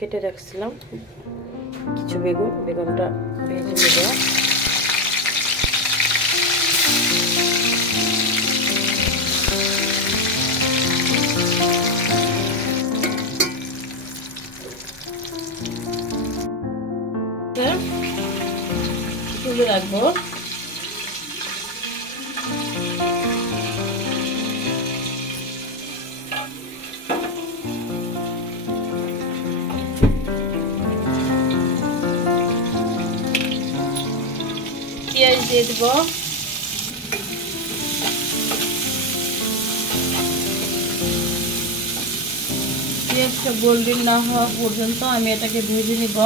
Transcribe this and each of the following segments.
কেটে রাখছিলাম কিছু বেগুনটা ভেজে নেব। তুলে রাখবো। পেঁয়াজ দিয়ে দেব। পেঁয়াজটা গোল্ডেন না হওয়া পর্যন্ত আমি এটাকে ভেজে নিব।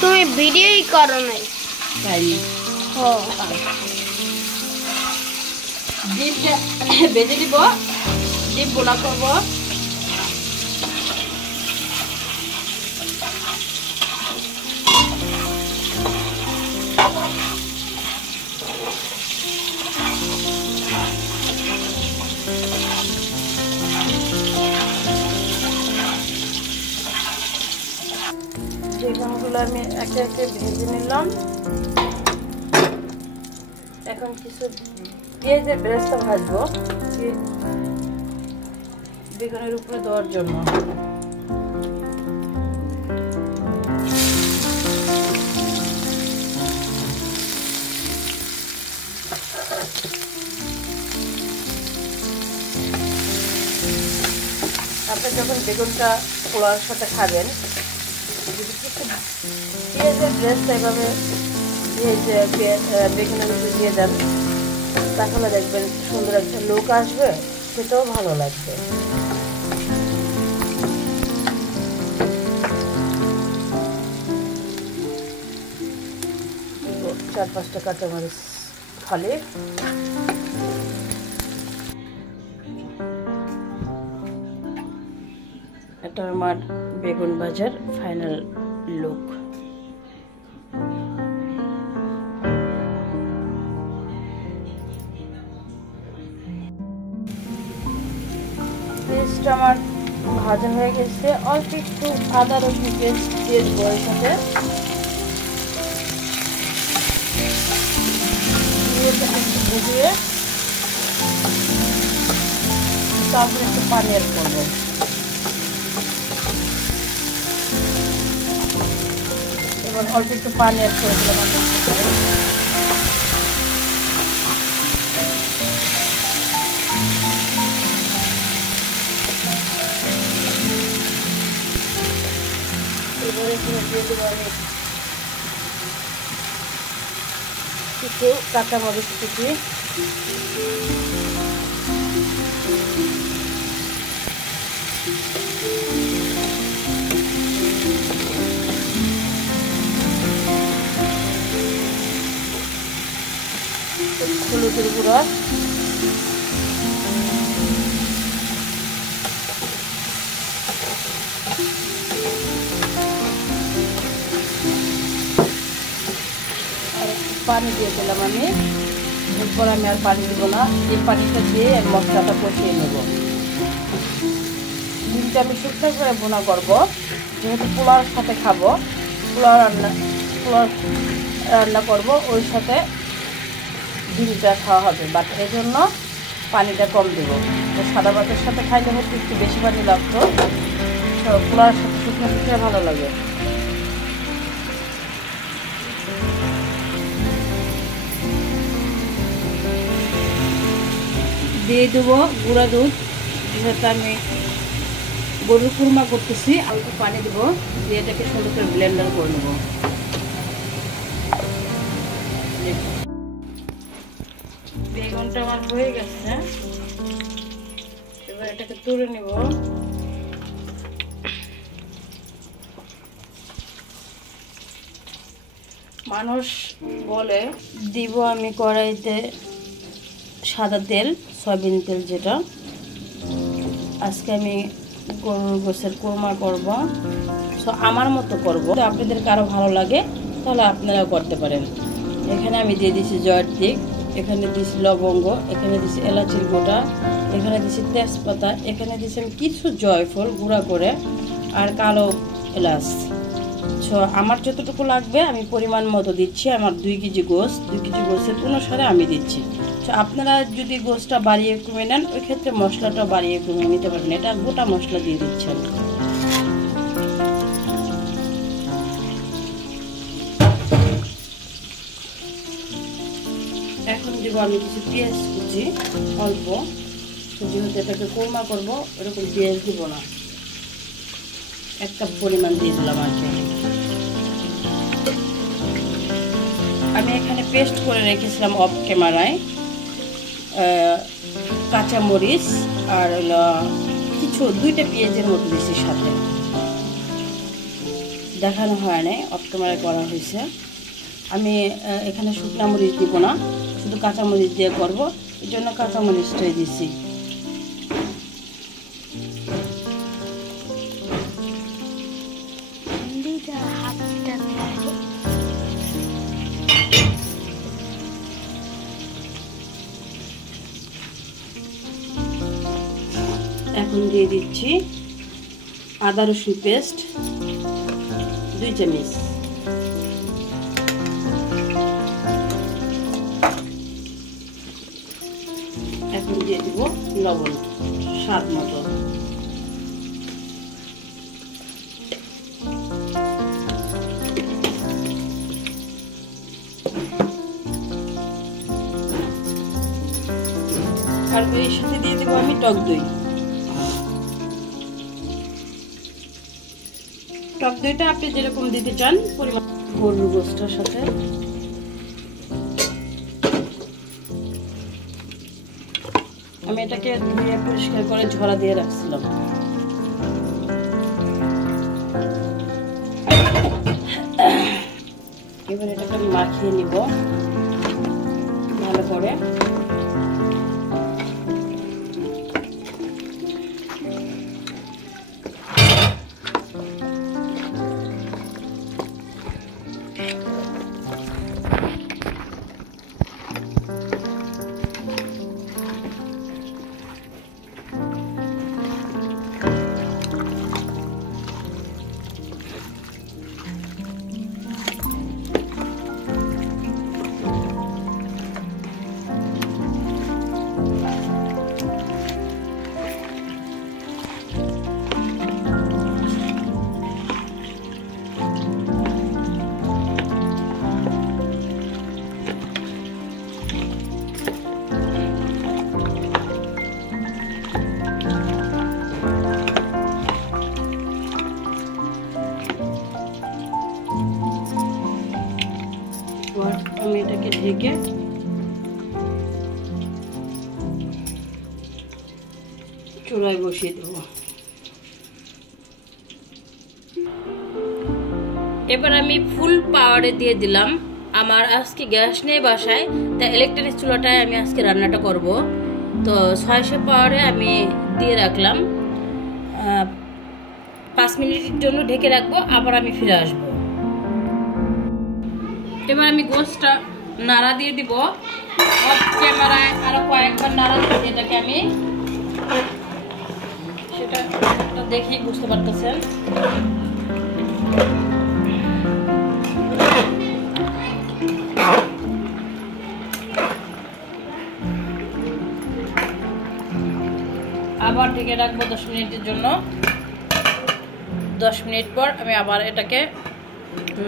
তুমি ভিডিওই করো নাই তাই ডিমটা ভেজে দিব। ডিম বোনা করব। বেগুনগুলো আমি একে একে ভেজে নিলাম। এখন কিছু পেঁয়াজের ব্রেস্তা ভাজবো বেগুনের উপরে দেওয়ার জন্য। আপনি যখন বেগুনটা পোলাওর সাথে খাবেন, পেঁয়াজের ব্রেস্তা এভাবে বেগুনের উপরে দিয়ে দেন, তাহলে দেখবেন সুন্দর একটা লুক আসবে, সেটাও ভালো লাগবে। 4-5টা কাঁচামরিচ ফালি। এটা আমার বেগুন ভাজার ফাইনাল লুক। পেস্টটা আমার ভাজা হয়ে গেছে। অল্প একটু আদা রসুন পেস্ট দিয়ে দেবো এর সাথে। ভুজিয়ে তারপরে একটু পানি অ্যাড করবো। এবার অল্প একটু পানি অ্যাড করে দিলাম। এবারে দিয়ে দেবো আমি কিছু কাঁচামরিচ কুচি, হলুদের গুঁড়া, পানি দিয়ে দিলাম আমি। এরপর আমি আর পানি দেবো না। এই পানিটা দিয়ে মশলাটা কষিয়ে নেব। ডিমটা আমি শুকনো করে বোনা করবো, যেহেতু পোলাওর সাথে খাবো। পোলাও রান্না করবো, ওই সাথে ডিমটা খাওয়া হবে, বাট এই জন্য পানিটা কম দেবো। তো সাদা ভাতের সাথে খাইলে হয়তো একটু বেশি পানি লাগতো, পোলাওর সাথে শুকনো শুকনো ভালো লাগে। দিয়ে দেবো গুঁড়া দুধ, যেহেতু আমি গরুর কুরমা করতেছি। অল্প পানি দেবো, দিয়ে এটাকে সুন্দর করে ব্লেন্ডার করে নেবো। বেগুনটা আমার হয়ে গেছে, এবার এটাকে তুলে নেব। মানুষ বলে দিব আমি কড়াইতে সাদা তেল, সয়াবিন তেল, যেটা আজকে আমি গরুর গোশের কোরমা করব। সো আমার মতো করব, তো আপনাদের কারো ভালো লাগে তাহলে আপনারাও করতে পারেন। এখানে আমি দিয়ে দিয়েছি জয়ত্রী, এখানে দিয়েছি লবঙ্গ, এখানে দিয়েছি এলাচির গোটা, এখানে দিয়েছি তেজপাতা, এখানে দিয়েছি আমি কিছু জয়ফল গুঁড়া করে, আর কালো এলাচ। সো আমার যতটুকু লাগবে আমি পরিমাণ মতো দিচ্ছি। আমার 2 কেজি গোশ, 2 কেজি গোশের অনুসারে আমি দিচ্ছি। সো আপনারা যদি গোশটা বাড়িয়ে কমে নেন, ওই ক্ষেত্রে মশলাটা বাড়িয়ে কমে নিতে পারেন। এটা গোটা মশলা দিয়ে দিচ্ছি আমি। এখন দিব আমি কিছু পেঁয়াজ কুচি, অল্প, যেহেতু এটাকে কোরমা করবো এরকম পেঁয়াজ দিব না, 1 কাপ পরিমাণ দিয়ে দিলাম আর কি। আমি এখানে পেস্ট করে রেখেছিলাম অফ ক্যামেরায় কাঁচামরিচ আর হলো কিছু 2টা পেঁয়াজের মতো দিয়েছি সাথে, দেখানো হয় নাই, অফ ক্যামেরায় করা হয়েছে। আমি এখানে শুকনো মরিচ দিব না, শুধু কাঁচামরিচ দিয়ে করবো, এই জন্য কাঁচামরিচটাই দিছি। এখন দিয়ে দিচ্ছি আদা রসুন পেস্ট 2 চামচ। এখন দিয়ে দিব লবণ স্বাদ মতো। আর এর সাথে দিয়ে দেবো আমি টক দই। টক দইটা আপনি যেরকম দিতে চান পরিমাণ। গরুর গোশটার সাথে আমি এটাকে ধুয়ে পরিষ্কার করে ঝরা দিয়ে রাখছিলাম। এবার এটাকে মাখিয়ে নিব ভালো করে। আমি এটাকে ঢেকে চুলায় বসিয়ে দেব। এবার আমি ফুল পাওয়ারে দিয়ে দিলাম। আমার আজকে গ্যাস নেই বাসায়, তাই ইলেকট্রিক চুলাটায় আমি আজকে রান্নাটা করব। তো 600 পাওয়ারে আমি দিয়ে রাখলাম। 5 মিনিটের জন্য ঢেকে রাখবো, আবার আমি ফিরে আসবো। এবার আমি গোশটা নাড়া দিয়ে দিব অফ ক্যামেরায়, আরো কয়েকবার নাড়া দিয়ে এটাকে আমি সেটা দেখেই বুঝতে পারতেছেন। আবার ঢেকে রাখবো 10 মিনিটের জন্য। 10 মিনিট পর আমি আবার এটাকে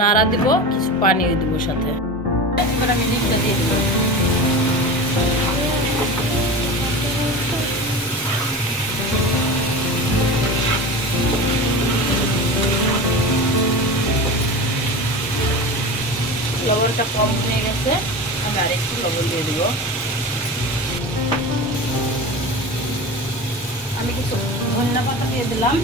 নাড়া দিব, কিছু পানি দিব সাথে। এবার আমি ডিমটা দিয়ে দিব। লবণটা কম হয়ে গেছে, আমি আরেকটু লবণ দিয়ে দিব। আমি কিছু ধনিয়া পাতা দিয়ে দিলাম।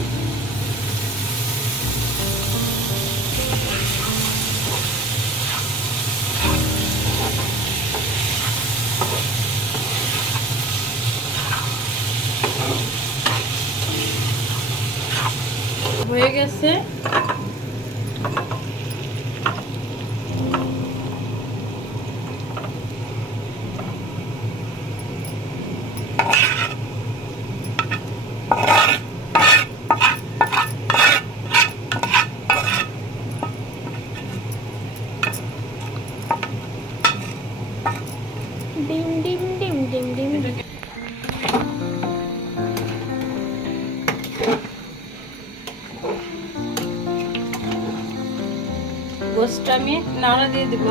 হয়ে গেছে। ডিম ডিম ডিম ডিম ডিম। গোশটা আমি নাড়া দিয়ে দিব।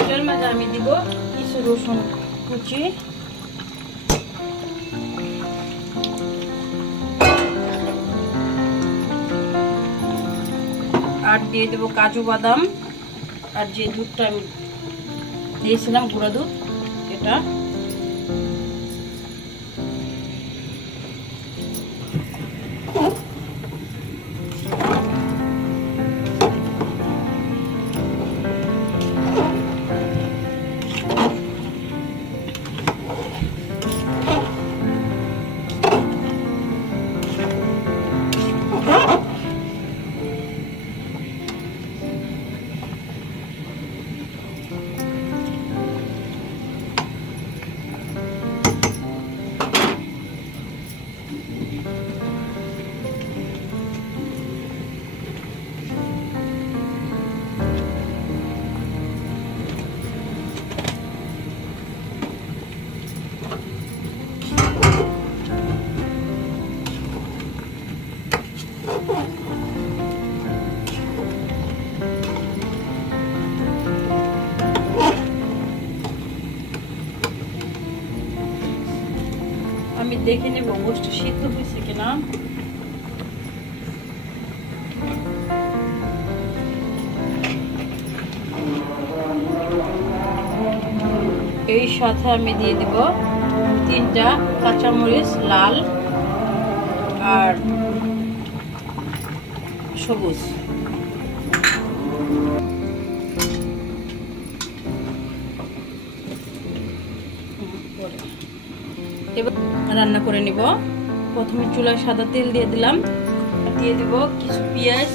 এটার মাঝে আমি দিব কিছু রসুন কুচি, আর দিয়ে দেবো কাজু বাদাম, আর যে দুধটা আমি দিয়েছিলাম গুঁড়া দুধ এটা। আমি দেখে নেব গোশটা সিদ্ধ হয়েছে কিনা। এই সাথে আমি দিয়ে দিব 3টা কাঁচামরিচ, লাল আর সবুজ। এবার রান্না করে নিব। প্রথমে চুলায় সাদা তেল দিয়ে দিলাম, দিয়ে দিব কিছু পেঁয়াজ,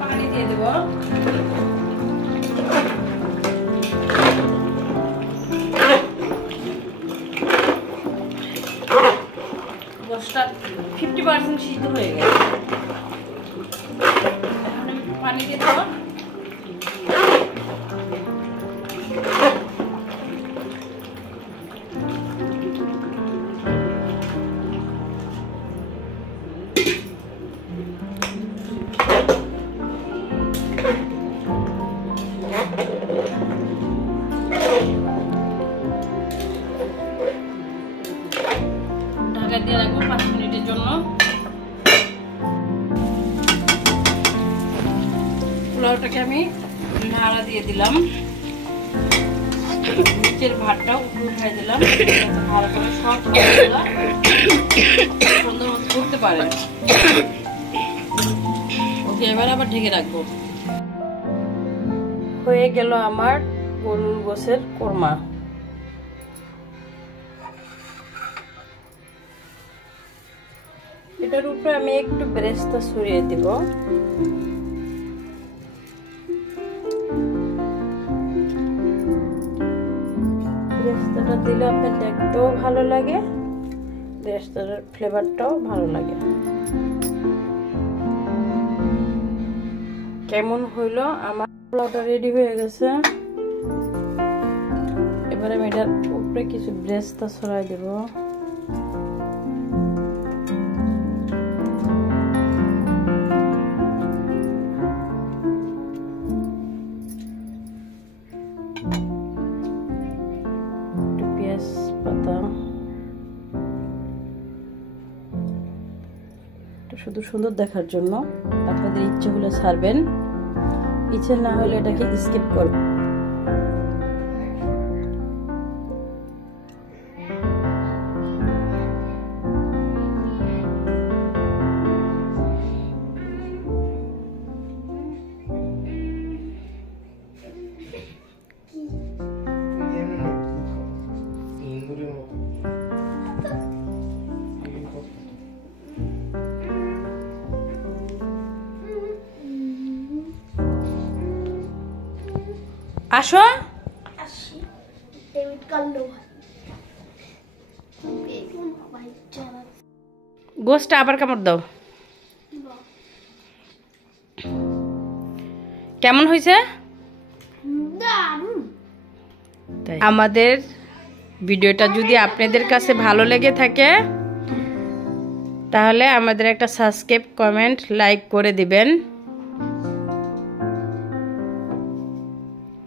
পানি দিয়ে দেব। গোশটা 50% সিদ্ধ হয়ে গেছে। এখন আমি পানি দিয়ে দেব। ঢাকা দিয়ে রাখবো 5 মিনিটের জন্য। পোলাওটাকে আমি নাড়া দিয়ে দিলাম, নিচের ভাতটাও উঠাই দিলাম, ভালো করে সব সুন্দর মতো করতে পারে। ওকে, এবার আবার ঢেকে রাখবো। হয়ে গেল আমার গরুর গোশের কোরমা। এটার উপরে আমি একটু বেরেস্তা ছড়িয়ে দিব। বেরেস্তাটা দিলে আপনার দেখতেও ভালো লাগে, বেরেস্তার ফ্লেভারটাও ভালো লাগে। কেমন হইলো? আমার পোলাওটা রেডি হয়ে গেছে। এবারে আমি এটার উপরে কিছু বেরেস্তা ছড়াই দেব। শুধু সুন্দর দেখার জন্য, আপনাদের ইচ্ছে হলে ছাড়বেন, ইচ্ছে না হলে এটাকে স্কিপ করবেন। আসো। আসি ডেভিড কার্লো বেগুন ভাই জানা গোশটা আবার কামড় দাও। কেমন হয়েছে? দারুণ। আমাদের ভিডিওটা যদি আপনাদের কাছে ভালো লেগে থাকে তাহলে আমাদের একটা সাবস্ক্রাইব, কমেন্ট, লাইক করে দিবেন।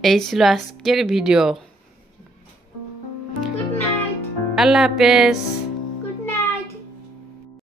এই ছিল আজকের ভিডিও। Good night. আল্লাহ হাফেজ।